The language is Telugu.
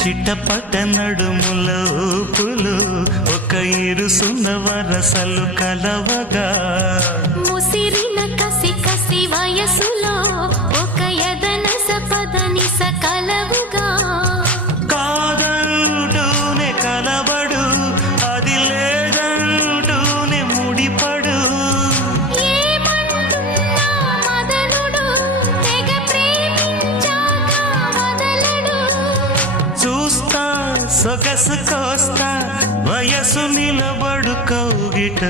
చిట్టపట నడుముల ఊపులు ఒక ఇరుసున్న వరసలు కలవగా ముసిరిన కసి కసి వయసులో ఒక యదన సపదని సకలవుగా కాదంటూనే కలబడు అది లేదంటూనే ముడిపడు ఏమంటున్నా మదనుడు తెగ ప్రేమించాక వదలడు చూస్తా సొగసు కోస్తా వయసు నిలబడు కౌగిట